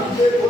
বলেছি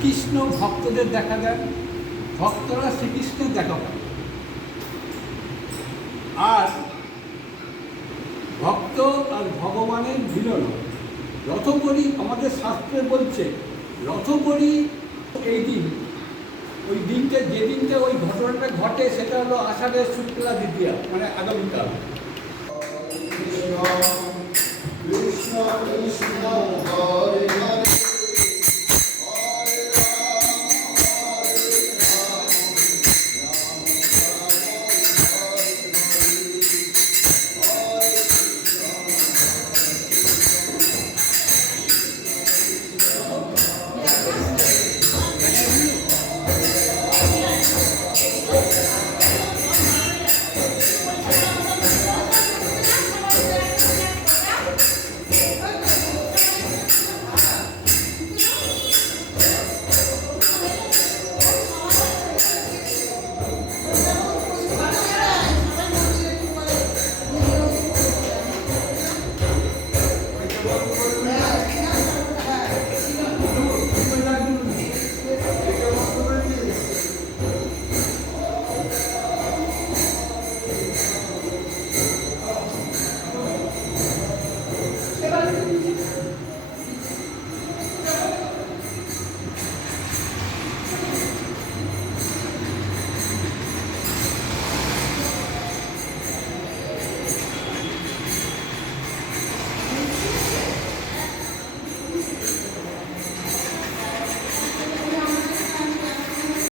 শ্রীকৃষ্ণ ভক্তদের দেখা দেন ভক্তরা শ্রীকৃষ্ণের দেখা পান আর ভক্ত আর ভগবানের মিলন। রথপরি আমাদের শাস্ত্রে বলছে রথবলি এই দিন, ওই দিনটা, যে দিনটা ওই ঘটনাটা ঘটে, সেটা হলো আষাঢ়ের শুক্লা দ্বিতীয়া মানে আগামীকাল। কৃষ্ণ কৃষ্ণ কৃষ্ণ